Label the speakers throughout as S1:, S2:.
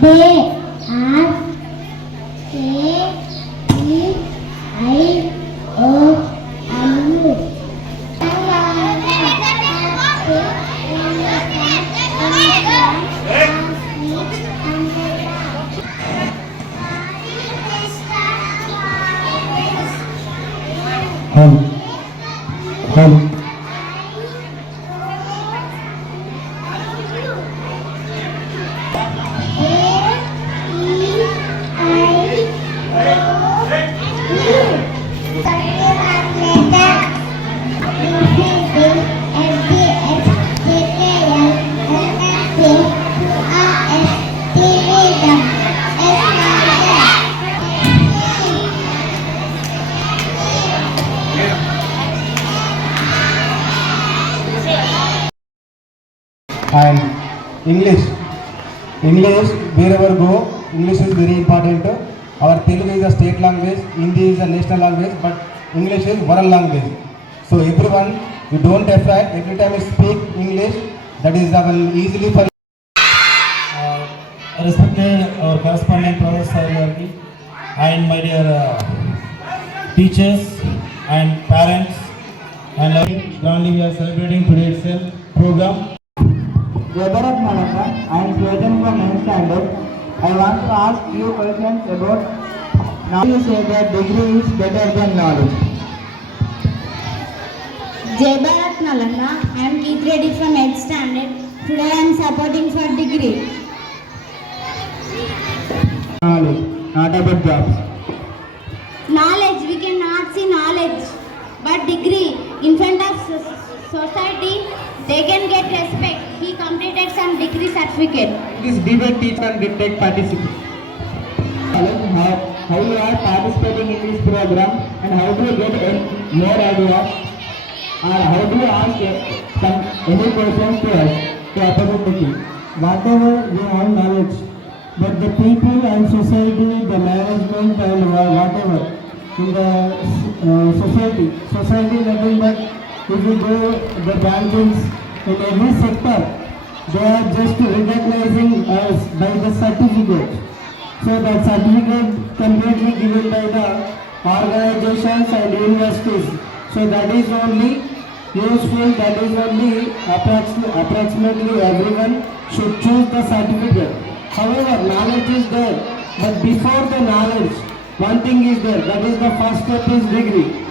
S1: B are
S2: And English. English, wherever go, English is very important. Our Telugu is a state language, Hindi is a national language, but English is world language. So everyone, you don't afraid, every time you speak English, that is uh, easily for
S3: uh, respected our correspondent professor and my dear uh, teachers and parents and uh, grandly we are celebrating today itself program.
S4: Debarat Malaka, I am present from 9th standard. I want to ask you questions about now you say that degree is better than knowledge.
S1: Jai Bharat Nalanda. I am Keith Reddy from 8th standard. Today I am supporting for degree.
S4: Knowledge, not about jobs.
S1: Knowledge, we cannot see knowledge. But degree, in front of so- society, they can get respect. Completed some degree certificate.
S4: This debate teach and take participate. How, how you are participating in this program and how do you get more ideas or how do you ask uh, some any questions to us to
S5: whatever we have knowledge, but the people and society, the management and whatever in the uh, society, society nothing but if you go the bankings in every sector, they are just recognizing us by the certificate. So that certificate completely given by the organizations and universities. So that is only useful, that is only approximately, everyone should choose the certificate. However, knowledge is there, but before the knowledge, one thing is there, that is the first step is degree.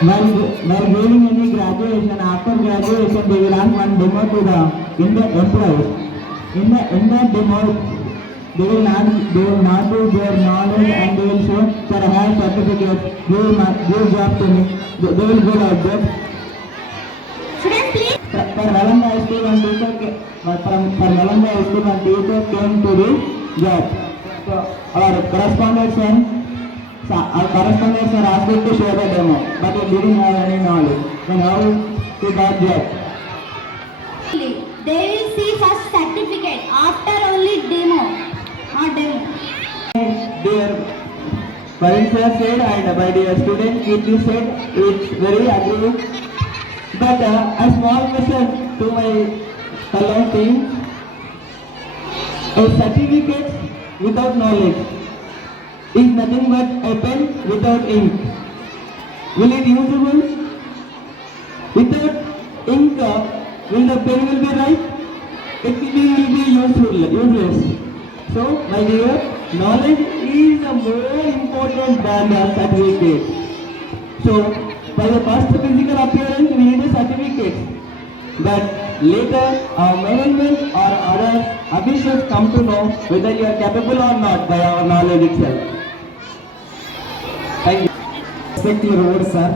S4: While, while any graduation, after graduation, they will ask one demo to the in the employees. In the in that demo, they will not they will not do their knowledge and they will show, sir, I have certificate, give my give job to me. They, they will go like that.
S1: Students, please.
S4: For Nalanda High School, one teacher from for Nalanda High School, one teacher came to the job. So our correspondent son, sir asked him to show the demo, but he didn't have any knowledge. Then how he got job?
S1: They will see first certificate after only demo or demo.
S4: Dear Parinsa said and my dear student Kirti said it's very agree. But uh, a small question to my fellow team. A certificate without knowledge is nothing but a pen without ink. Will it be usable? Without ink, uh, will the pen will be right? It will be, useful, useless. So, my dear, knowledge is a more important than the certificate. So, by the first physical appearance, we need a certificate. But later, our management or other officials come to know whether you are capable or not by our knowledge itself.
S5: Respect your words, sir.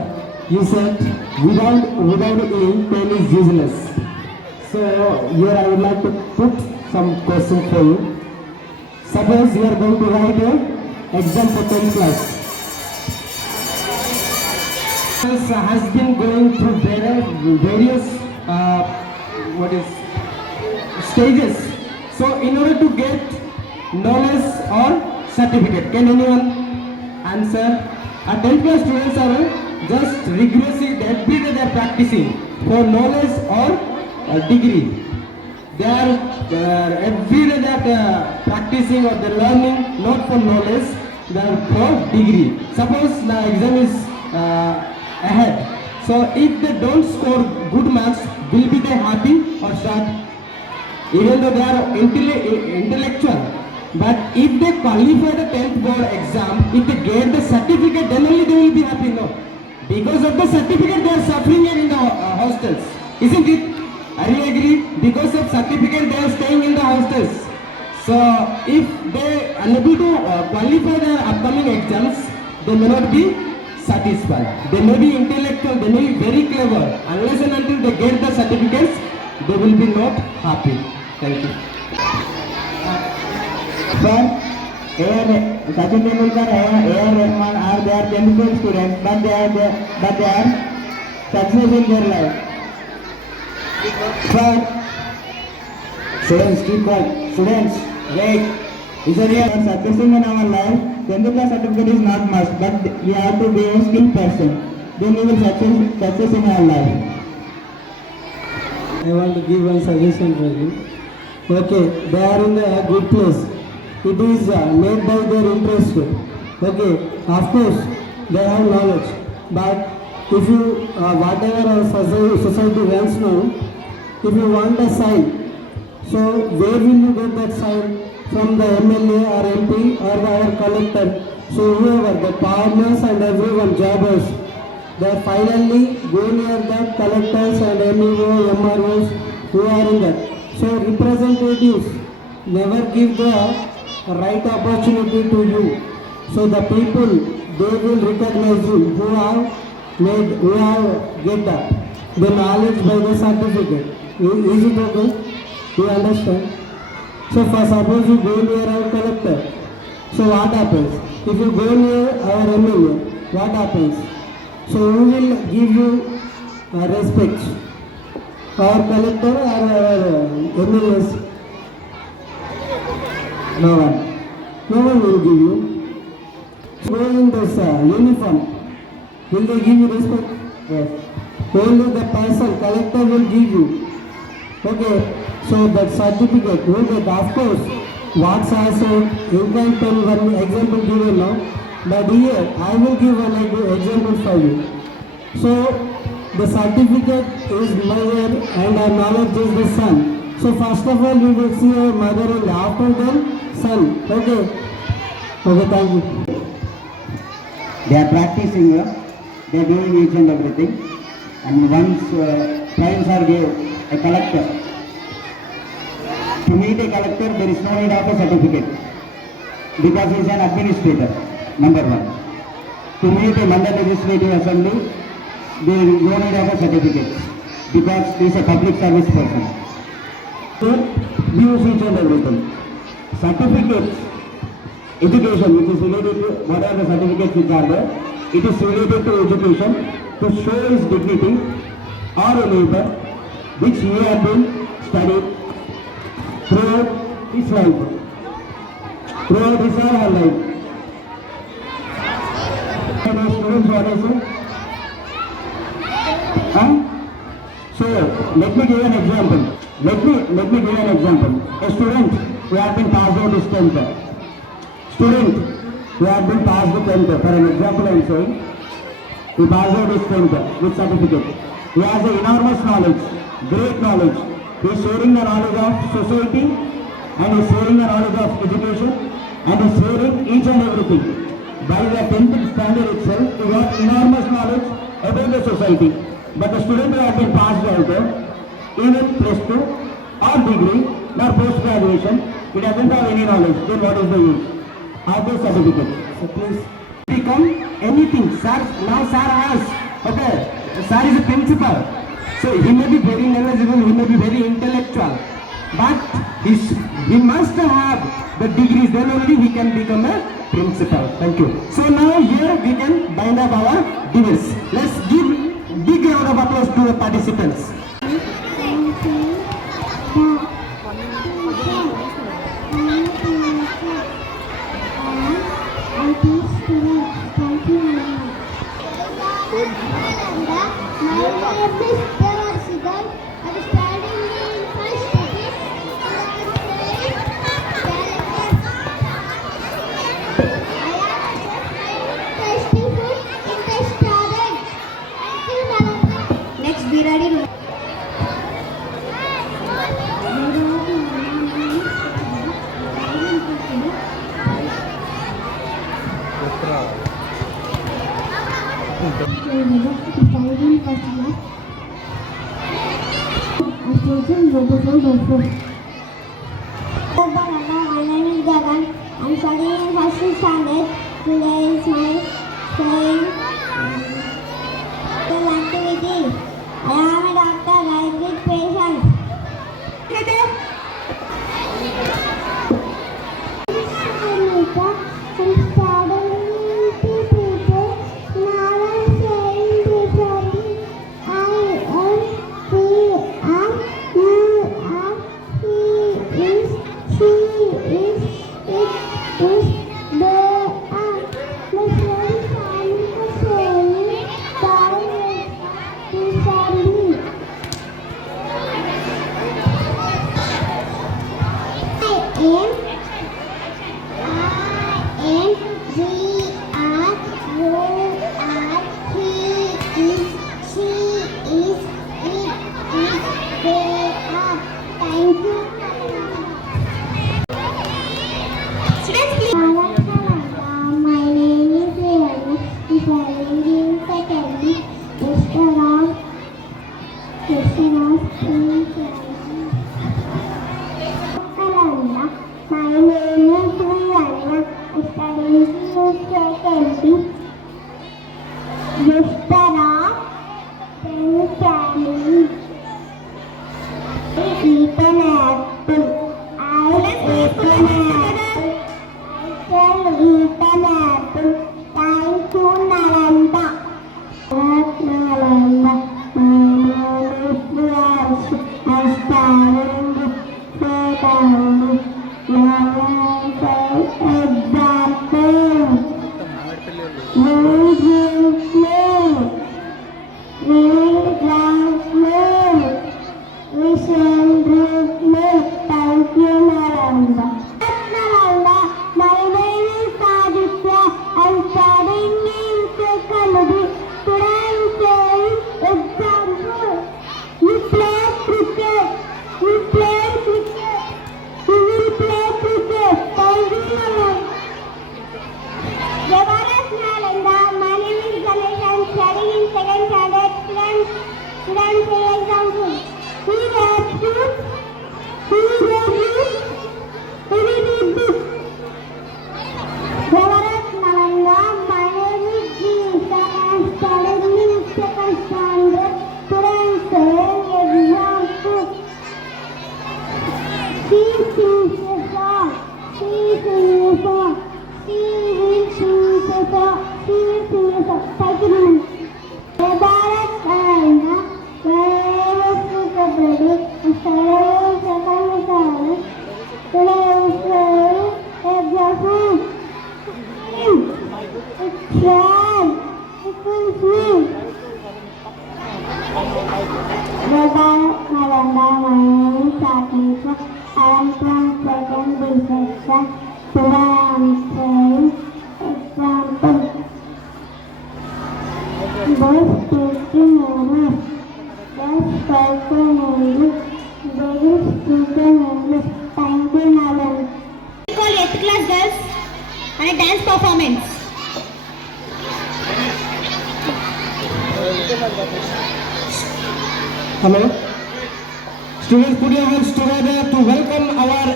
S5: You said without without ink pen is useless. So here I would like to put some question for you. Suppose you are going to write a exam for 10 plus. class.
S6: has been going through various, various uh, what is stages. So in order to get knowledge or certificate, can anyone answer? 10th class students are just rigorously every day they are practicing for knowledge or uh, degree. They are uh, every day they are uh, practicing or they are learning not for knowledge, they are for degree. Suppose the exam is uh, ahead. So if they don't score good marks, will be they happy or sad? Even though they are intelle- intellectual, but if they qualify the 10th board exam, if they get the certificate, then only they will be happy. No, because of the certificate they are suffering in the uh, hostels, isn't it? Are you agree? Because of certificate they are staying in the hostels. So if they are unable to uh, qualify the upcoming exams, they may not be satisfied. They may be intellectual, they may be very clever. Unless and until they get the certificates, they will be not happy. Thank you.
S5: But A.R. Sachin Tendulkar A.R. Rahman are are chemical students, but they are they, but they are success in their life. But students keep quiet. Students, wait. Is a real successing in our life. Tendulkar certificate is not must, but you have to be a skilled person. Then you will success success in our life. I want to give one suggestion for you. Okay, they are in a good place. It is uh, made by their interest. Okay, of course, they have knowledge. But if you, uh, whatever our society, society wants now, if you want a sign, so where will you get that sign? From the MLA or MP or our collector. So whoever, the farmers and everyone, jobbers, they finally go near the collectors and MEO, MROs who are in that. So representatives never give the right opportunity to you. So the people they will recognize you who have made who have get the, the knowledge by the certificate. Is it okay? You understand? So for suppose you go near our collector. So what happens? If you go near our MLA, what happens? So who will give you uh, respect? Our collector or uh, MLS? no one will give you, wear in this uh, uniform, will they give you respect? Yes. Only the person, collector will give you. Okay, so that certificate will get, of course, what's also, you can tell one example given now, but here I will give one example for you. So, the certificate is mother and our knowledge is the son. So first of all we will see our mother and after them son. Okay? Okay, thank you. They are practicing, they are doing each and everything. And once uh, are given, a collector. To meet a collector, there is no need of a certificate because he is an administrator, number one. To meet a London Legislative Assembly, there is no need of a certificate because he is a public service person. So, views each and everything. Certificates, education which is related to, what are the certificates which are there? It is related to education to show his dignity or a labor which he had been studied throughout his life, throughout his or her life. And our students? Huh? So, let me give an example. Let me, let me give an example. A student who have been passed out his 10th. Student who have been passed the 10th. For an example I am saying. who passed out his 10th with certificate. He has a enormous knowledge, great knowledge. He is sharing the knowledge of society and is sharing the knowledge of education and is sharing each and everything. By the 10th standard itself, he got enormous knowledge about the society. But the student who has been passed out, even plus 2 or degree or post graduation, we doesn't have any knowledge. Then what is the use? Have the certificate. So please pick on anything. Sir, now sir has. Okay. Sir is a principal. So he may be very knowledgeable, he may be very intellectual. But he, he must have
S6: the degrees, then only he can become a principal. Thank you. So now here we can bind up our degrees. Let's give big round of applause to the participants.
S1: Yeah. you know?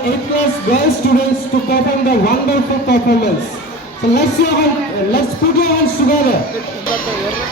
S1: It
S6: was girl students to perform the wonderful performance. So let's, let's put your hands together.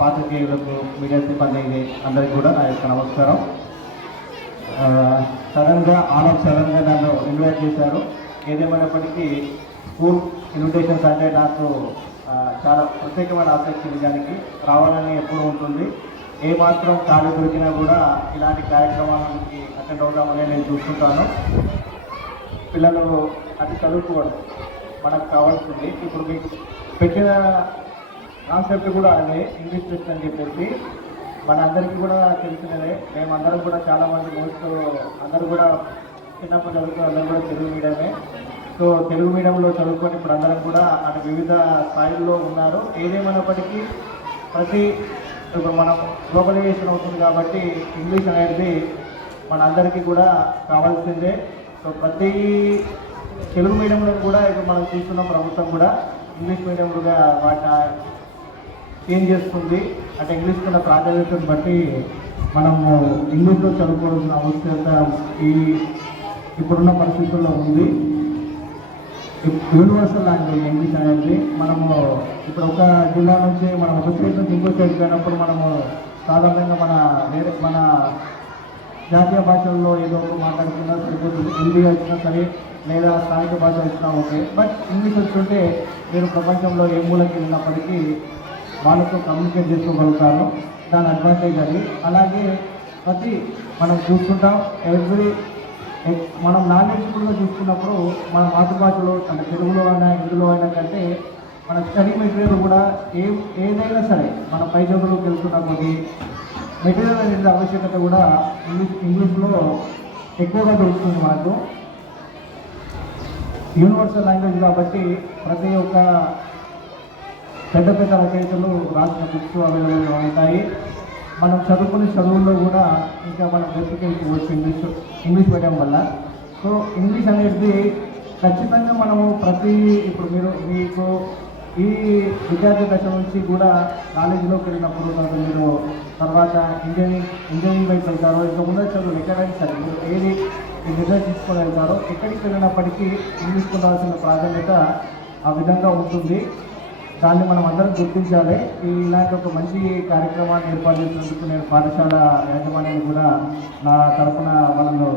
S7: పాత్రికేయులకు media సిబ్బంది అందరికీ కూడా నా యొక్క నమస్కారం. సడన్గా all of సడన్గా నన్ను ఇన్వైట్ చేశారు. ఏదేమైనప్పటికీ స్కూల్ ఇన్విటేషన్స్ అంటే నాకు చాలా ప్రత్యేకమైన ఆసక్తి నిజానికి. రావాలని ఎప్పుడు ఉంటుంది. ఏ మాత్రం ఖాళీ దొరికినా కూడా ఇలాంటి కార్యక్రమాలకి అటెండ్ అవుదామని నేను చూస్తుంటాను. పిల్లలు అటు చదువుకోవడం మనకు కావాల్సింది. ఇప్పుడు మీకు పెట్టిన కాన్సెప్ట్ కూడా అదే ఇంగ్లీష్ టెస్ట్ అని చెప్పేసి. మన అందరికీ కూడా తెలిసినదే. మేమందరం కూడా చాలామంది మోస్ట్ అందరూ కూడా చిన్నప్పుడు చదువుతూ అందరూ కూడా తెలుగు మీడియమే సో తెలుగు మీడియంలో చదువుకొని ఇప్పుడు అందరం కూడా అటు వివిధ స్థాయిల్లో ఉన్నారు. ఏదేమైనప్పటికీ ప్రతి ఇప్పుడు మనం గ్లోబలైజేషన్ అవుతుంది కాబట్టి ఇంగ్లీష్ అనేది మన అందరికీ కూడా కావాల్సిందే. సో ప్రతి తెలుగు మీడియంలో కూడా ఇప్పుడు మనం చూస్తున్న ప్రభుత్వం కూడా ఇంగ్లీష్ మీడియంలుగా వాటి చేంజ్ చేస్తుంది? అంటే ఇంగ్లీష్ కూడా ప్రాధాన్యతను బట్టి మనము ఇంగ్లీష్లో చదువుకోవాల్సిన అవసరత ఈ ఇప్పుడున్న పరిస్థితుల్లో ఉంది. యూనివర్సల్ లాంగ్వేజ్ ఇంగ్లీష్ అనేది మనము ఇప్పుడు ఒక జిల్లా నుంచి మనం ఒక స్టేట్ నుంచి ఇంకో స్టేట్ పోయినప్పుడు మనము సాధారణంగా మన వేరే మన జాతీయ భాషల్లో ఏదో ఒక మాట్లాడుతున్నా సరిపోతుంది. హిందీ వచ్చినా సరే లేదా స్థానిక భాష వచ్చినా ఓకే. బట్ ఇంగ్లీష్ వచ్చుంటే మీరు ప్రపంచంలో ఏ మూలకి వెళ్ళినప్పటికీ వాళ్ళతో కమ్యూనికేట్ చేసుకోగలుగుతారు. దాని అడ్వాంటేజ్ అది. అలాగే ప్రతి మనం చూస్తుంటాం ఎవ్రీ మనం మనం నాలెడ్జ్ఫుల్గా చూసుకున్నప్పుడు మన మాతృభాషలో మన తెలుగులో అయినా ఇందులో అయినా కంటే మన స్టడీ మెటీరియల్ కూడా ఏ ఏదైనా సరే మన పై చదువులోకి వెళ్తున్న కొద్ది మెటీరియల్ అనేది ఆవశ్యకత కూడా ఇంగ్లీష్ ఇంగ్లీష్లో ఎక్కువగా దొరుకుతుంది మనకు యూనివర్సల్ లాంగ్వేజ్ కాబట్టి ప్రతి ఒక్క పెద్ద పెద్ద రచయితలు రాసిన బుక్స్ అవైలబుల్గా ఉంటాయి. మనం చదువుకునే చదువుల్లో కూడా ఇంకా మనం వచ్చి ఇంగ్లీష్ ఇంగ్లీష్ మీడియం వల్ల. సో ఇంగ్లీష్ అనేది ఖచ్చితంగా మనము ప్రతి ఇప్పుడు మీరు మీకు ఈ విద్యార్థి దశ నుంచి కూడా కాలేజీలోకి వెళ్ళినప్పుడు కనుక మీరు తర్వాత ఇంజనీరింగ్ ఇంజనీరింగ్ వైపు వెళ్తారో ఇంకా ముందర చదువులు ఎక్కడైనా సరే మీరు ఏది ఈ రిజల్ట్ తీసుకొని వెళ్తారో ఎక్కడికి వెళ్ళినప్పటికీ ఇంగ్లీష్కి ఉండాల్సిన ప్రాధాన్యత ఆ విధంగా ఉంటుంది. దాన్ని మనం అందరం గుర్తించాలి. ఇలాంటి ఒక మంచి కార్యక్రమాన్ని ఏర్పాటు చేసినందుకు నేను పాఠశాల యాజమాన్యాన్ని కూడా నా తరఫున వాళ్ళను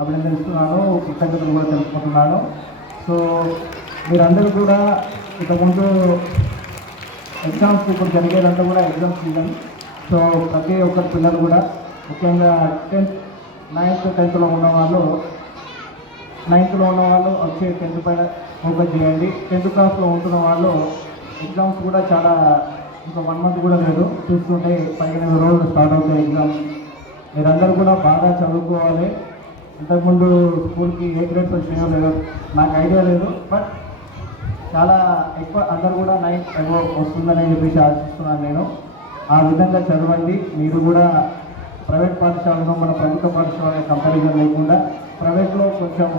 S7: అభినందిస్తున్నాను. కృతజ్ఞతలు కూడా తెలుపుకుంటున్నాను. సో మీరందరూ కూడా ఇంతకుముందు ఎగ్జామ్స్ ఇప్పుడు జరిగేదంతా కూడా ఎగ్జామ్స్ సీజన్. సో ప్రతి ఒక్కరి పిల్లలు కూడా ముఖ్యంగా టెన్త్ నైన్త్ టెన్త్లో ఉన్న వాళ్ళు నైన్త్లో ఉన్న వాళ్ళు వచ్చే టెన్త్ పైన ఫోకస్ చేయండి. టెన్త్ క్లాస్లో ఉంటున్న వాళ్ళు ఎగ్జామ్స్ కూడా చాలా ఇంకా వన్ మంత్ కూడా లేదు. చూస్తుంటే పదిహేను రోజులు స్టార్ట్ అవుతాయి ఎగ్జామ్స్ మీరందరూ కూడా బాగా చదువుకోవాలి. ఇంతకుముందు స్కూల్కి ఏ గ్రేడ్స్ వచ్చినాయో లేదో నాకు ఐడియా లేదు. బట్ చాలా ఎక్కువ అందరు కూడా నైన్ ఏవో వస్తుందని చెప్పేసి ఆశిస్తున్నాను నేను. ఆ విధంగా చదవండి. మీరు కూడా ప్రైవేట్ పాఠశాలలో మన ప్రభుత్వ పాఠశాల కంపారిజన్ లేకుండా ప్రైవేట్లో కొంచెం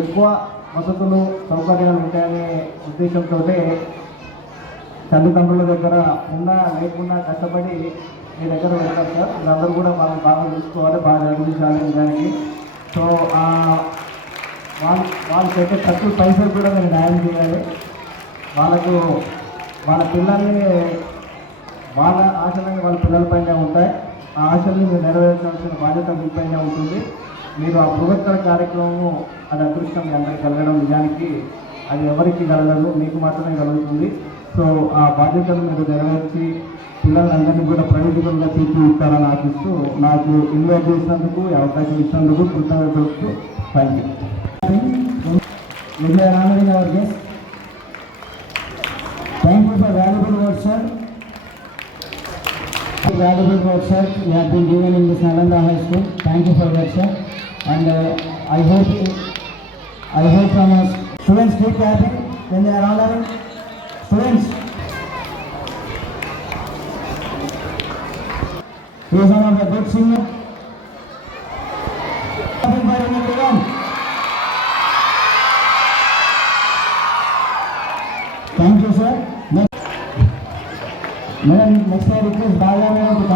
S7: ఎక్కువ వసతులు సౌకర్యాలు ఉంటాయనే ఉద్దేశంతో తల్లిదండ్రుల దగ్గర ఉన్నా లేకుండా కష్టపడి మీ దగ్గర వెళ్తారు సార్. మీరందరూ కూడా మనం బాగా చూసుకోవాలి బాగా చదివించాలి దానికి సో వాళ్ళు వాళ్ళు పెట్టే ప్రతి పైసలు కూడా మీరు న్యాయం చేయాలి. వాళ్ళకు వాళ్ళ పిల్లల్ని వాళ్ళ ఆశలన్నీ వాళ్ళ పిల్లలపైనే ఉంటాయి. ఆ ఆశల్ని మీరు నెరవేర్చాల్సిన బాధ్యత మీపైనే ఉంటుంది. మీరు ఆ బృహత్తర కార్యక్రమము అది అదృష్టం మీ కలగడం నిజానికి అది ఎవరికి కలగదు మీకు మాత్రమే కలుగుతుంది సో ఆ బాధ్యతను మీరు నెరవేర్చి పిల్లలందరినీ కూడా ప్రయోజకులుగా తీర్చిదిద్దాలని ఆశిస్తూ నాకు ఇన్వైట్ చేసినందుకు అవకాశం ఇచ్చినందుకు కృతజ్ఞతలు thank you
S8: Mr. honoring our guest. Thank you for valuable words, sir. Valuable words, sir, you have been given in this Nalanda High School. Thank you for that, sir. And uh, I hope, I hope from us, students keep clapping when they are honoring. Students. He is one of the good singer. Thank you, sir. Next, next I request Bala to